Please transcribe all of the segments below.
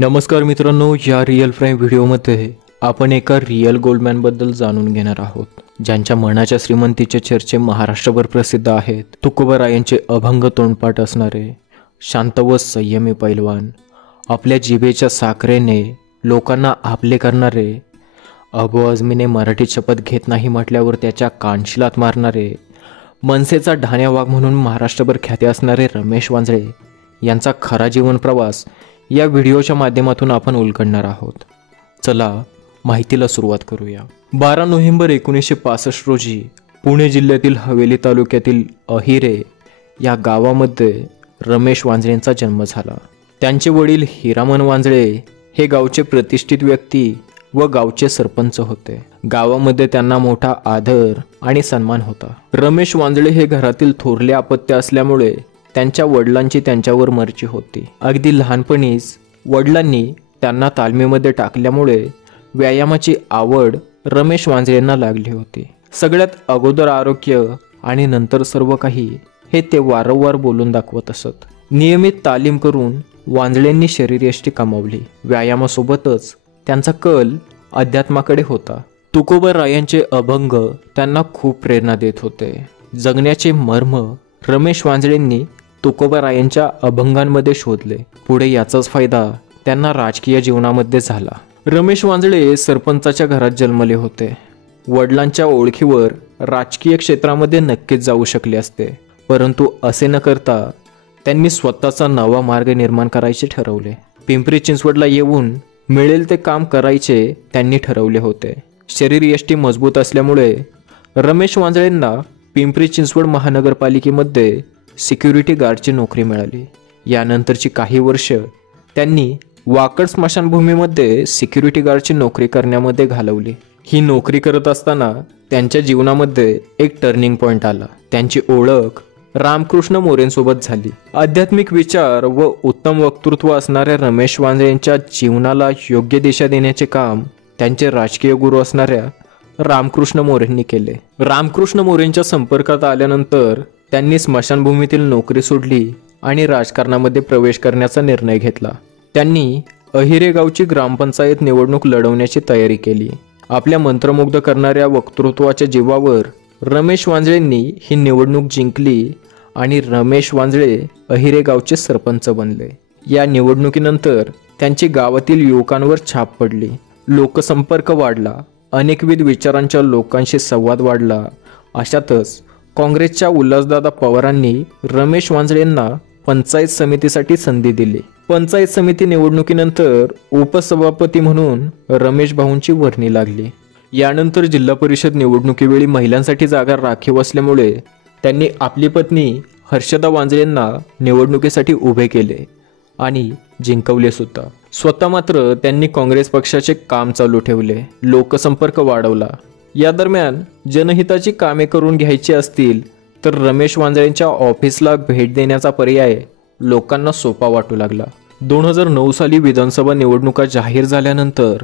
नमस्कार मित्रांनो, या रिअल प्राईम व्हिडिओमध्ये आपण एका रिअल गोल्डमॅनबद्दल जाणून घेणार आहोत, ज्यांच्या मनाच्या श्रीमंतीचे चर्चे महाराष्ट्रभर प्रसिद्ध आहेत. तुकोबारायांचे अभंग तोंडपाठ असणारे शांत व संयमी पैलवान, आपल्या जिभेच्या साखरेने लोकांना आपले करणारे, अबू आझमीने मराठीत शपथ घेत नाही म्हटल्यावर त्याच्या कानशिलात मारणारे, मनसेचा ढाण्या वाघ म्हणून महाराष्ट्रभर ख्याती असणारे रमेश वांजळे यांचा खरा जीवन प्रवास या व्हिडिओच्या माध्यमातून आपण उलगडणार आहोत. चला माहितीला सुरुवात करूया. 12 नोव्हेंबर 1965 रोजी पुणे जिल्ह्यातील हवेली तालुक्यातील अहिरे या गावामध्ये रमेश वांजळेंचा जन्म झाला. त्यांचे वडील हिरामन वांजळे हे गावचे प्रतिष्ठित व्यक्ती व गावचे सरपंच होते. गावामध्ये त्यांना मोठा आदर आणि सन्मान होता. रमेश वांजळे हे घरातील थोरले अपत्य असल्यामुळे त्यांच्या वडिलांची त्यांच्यावर मर्जी होती. अगदी लहानपणीच वडिलांनी त्यांना तालमीमध्ये टाकल्यामुळे व्यायामाची आवड रमेश वांजळेंना लागली होती. सगळ्यात अगोदर आरोग्य आणि नंतर सर्व काही हे ते वारंवार बोलून दाखवत असत. नियमित तालीम करून वांजळेंनी शरीरयष्टी कमावली. व्यायामासोबतच त्यांचा कल अध्यात्माकडे होता. तुकोबारायांचे अभंग त्यांना खूप प्रेरणा देत होते. जगण्याचे मर्म रमेश वांजळेंनी तुकोबारायांच्या अभंगांमध्ये शोधले. पुढे याचाच फायदा त्यांना राजकीय जीवनामध्ये झाला. रमेश वांजळे सरपंचाच्या घरात जन्मले होते. वडिलांच्या ओळखीवर राजकीय क्षेत्रामध्ये नक्कीच जाऊ शकले असते, परंतु असे न करता त्यांनी स्वतःचा नवा मार्ग निर्माण करायचे ठरवले. पिंपरी चिंचवडला येऊन मिळेल ते काम करायचे त्यांनी ठरवले होते. शरीरयष्टी मजबूत असल्यामुळे रमेश वांजळेंना पिंपरी चिंचवड महानगरपालिकेमध्ये सिक्युरिटी गार्डची नोकरी मिळाली. यानंतरची काही वर्ष त्यांनी वाकड स्मशानभूमीमध्ये सिक्युरिटी गार्डची नोकरी करण्यामध्ये घालवली. ही नोकरी करत असताना त्यांच्या जीवनामध्ये एक टर्निंग पॉईंट आला. त्यांची ओळख रामकृष्ण मोरेंसोबत झाली. आध्यात्मिक विचार व उत्तम वक्तृत्व असणाऱ्या रमेश वांजळेंच्या जीवनाला योग्य दिशा देण्याचे काम त्यांचे राजकीय गुरु असणाऱ्या रामकृष्ण मोरेंनी केले. रामकृष्ण मोरेंच्या संपर्कात आल्यानंतर त्यांनी स्मशानभूमीतील नोकरी सोडली आणि राजकारणामध्ये प्रवेश करण्याचा निर्णय घेतला. त्यांनी अहिरे गावची ग्रामपंचायत निवडणूक लढवण्याची तयारी केली. आपल्या मंत्रमुग्ध करणाऱ्या वक्तृत्वाच्या जीवावर रमेश वांजळेंनी ही निवडणूक जिंकली आणि रमेश वांजळे अहिरे गावचे सरपंच बनले. या निवडणुकीनंतर त्यांची गावातील युवकांवर छाप पडली. लोकसंपर्क वाढला. अनेकविध विचारांच्या लोकांशी संवाद वाढला. अशातच काँग्रेसच्या उल्हासदादा पवारांनी रमेश वांजळेंना पंचायत समितीसाठी संधी दिली. पंचायत समिती निवडणुकीनंतर उपसभापती म्हणून रमेश भाऊंची वर्णी लागली. यानंतर जिल्हा परिषद निवडणुकीवेळी महिलांसाठी जागा राखीव असल्यामुळे त्यांनी आपली पत्नी हर्षदा वांजळेंना निवडणुकीसाठी उभे केले आणि जिंकवले सुद्धा. स्वतः मात्र त्यांनी काँग्रेस पक्षाचे काम चालू ठेवले. लोकसंपर्क वाढवला. या दरम्यान जनहिताची कामे करून घ्यायची असतील तर रमेश वांजळेंच्या ऑफिसला भेट देण्याचा पर्याय लोकांना सोपा वाटू लागला. 2009 साली विधानसभा निवडणुका जाहीर झाल्यानंतर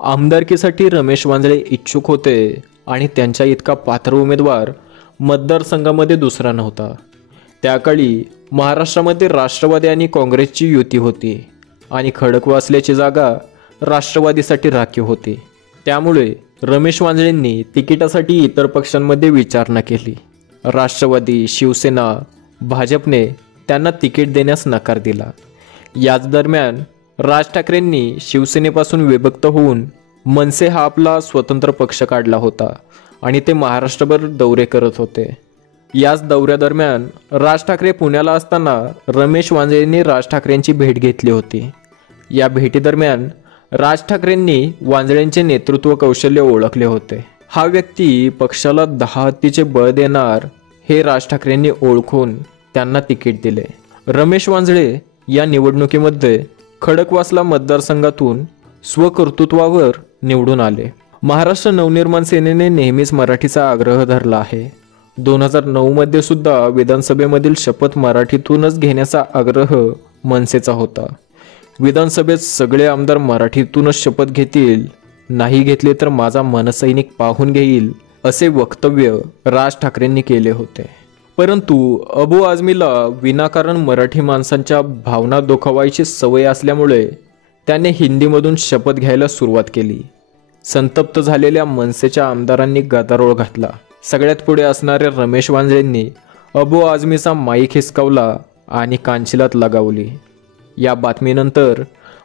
आमदारकीसाठी रमेश वांजळे इच्छुक होते आणि त्यांच्या इतका पात्र उमेदवार मतदारसंघामध्ये दुसरा नव्हता. त्याकाळी महाराष्ट्रामध्ये राष्ट्रवादी आणि काँग्रेसची युती होती आणि खडकवासल्याची जागा राष्ट्रवादीसाठी राखीव होती. त्यामुळे रमेश वांजळेंनी तिकिटासाठी इतर पक्षांमध्ये विचारणा केली. राष्ट्रवादी, शिवसेना, भाजपने त्यांना तिकीट देण्यास नकार दिला. याच दरम्यान राज ठाकरेंनी शिवसेनेपासून विभक्त होऊन मनसे हा आपला स्वतंत्र पक्ष काढला होता आणि ते महाराष्ट्रभर दौरे करत होते. याच दौऱ्यादरम्यान राज ठाकरे पुण्याला असताना रमेश वांजळेंनी राज ठाकरेंची भेट घेतली होती. या भेटीदरम्यान राज ठाकरेंनी वांजळेंचे नेतृत्व कौशल्य ओळखले होते. हा व्यक्ती पक्षाला 10 हत्तीचे बळ देणार हे राज ठाकरेंनी ओळखून त्यांना तिकीट दिले. रमेश वांजळे या निवडणुकीमध्ये खडकवासला मतदारसंघातून स्वकर्तृत्वावर निवडून आले. महाराष्ट्र नवनिर्माण सेनेने नेहमीच मराठीचा आग्रह धरला आहे. 2009 मध्ये सुद्धा विधानसभेमधील शपथ मराठीतूनच घेण्याचा आग्रह मनसेचा होता. विधानसभेत सगळे आमदार मराठीतूनच शपथ घेतील, नाही घेतले तर माझा मनसैनिक पाहून घेईल, असे वक्तव्य राज ठाकरेंनी केले होते. परंतु अबू आझमीला विनाकारण मराठी माणसांच्या भावना दुखावायची सवय असल्यामुळे त्याने हिंदीमधून शपथ घ्यायला सुरुवात केली. संतप्त झालेल्या मनसेच्या आमदारांनी गदारोळ घातला. सगळ्यात पुढे असणाऱ्या रमेश वांजळेंनी अबू आझमीचा माईक हिसकावला आणि कानशिलात लगावली. या बातमीनंतर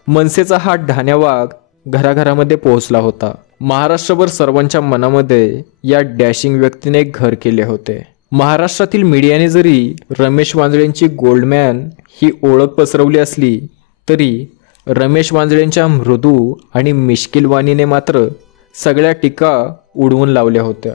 मनसेचा हा ढाण्या वाघ घराघरामध्ये पोहोचला होता. महाराष्ट्रभर सर्वांच्या मनामध्ये या डॅशिंग व्यक्तीने घर केले होते. महाराष्ट्रातील मीडियाने जरी रमेश वांजळेंची गोल्डमॅन ही ओळख पसरवली असली तरी रमेश वांजळेंच्या मृदू आणि मिश्किल वाणीने मात्र सगळ्या टीका उडवून लावल्या होत्या.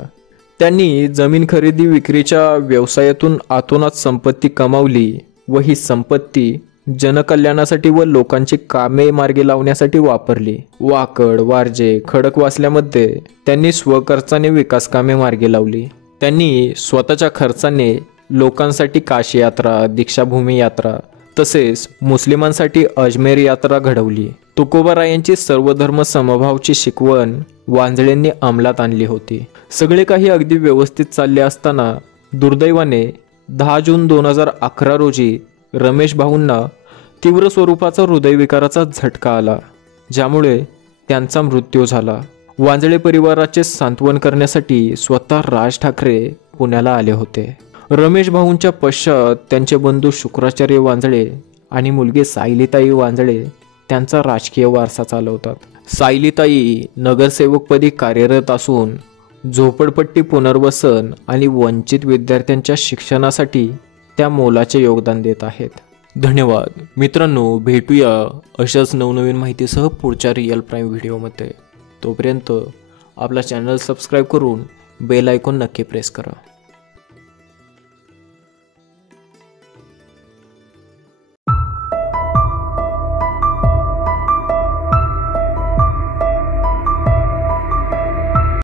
त्यांनी जमीन खरेदी विक्रीच्या व्यवसायातून आतोनात संपत्ती कमावली व ही संपत्ती जनकल्याणासाठी व लोकांची कामे मार्गी लावण्यासाठी वापरली. वाकड, वारजे, खडकवासल्यामध्ये त्यांनी स्वखर्चाने विकास कामे मार्गी लावली. त्यांनी स्वतःच्या खर्चाने लोकांसाठी काशी यात्रा, दीक्षाभूमी यात्रा तसेच मुस्लिमांसाठी अजमेर यात्रा घडवली. तुकोबारायांची सर्वधर्म समभावची शिकवण वांजळेंनी अंमलात आणली होती. सगळे काही अगदी व्यवस्थित चालले असताना दुर्दैवाने 10 जून 2011 रोजी रमेश भाऊंना तीव्र स्वरूपाचा हृदयविकाराचा झटका आला, ज्यामुळे त्यांचा मृत्यू झाला. वांजळे परिवाराचे सांत्वन करण्यासाठी स्वतः राज ठाकरे पुण्याला आले होते. रमेश भाऊंच्या पश्चात त्यांचे बंधू शुक्राचार्य वांजळे आणि मुलगी सायलीताई वांजळे त्यांचा राजकीय वारसा चालवतात. सायलीताई नगरसेवकपदी कार्यरत असून झोपडपट्टी पुनर्वसन आणि वंचित विद्यार्थ्यांच्या शिक्षणासाठी त्या मोलाचे योगदान देत आहेत. धन्यवाद मित्रांनो, भेटूया अशाच नवनवीन माहितीसह पुढच्या रिअल प्राईम व्हिडिओमध्ये. तोपर्यंत आपला चॅनल सबस्क्राईब करून बेल आयकॉन नक्की प्रेस करा.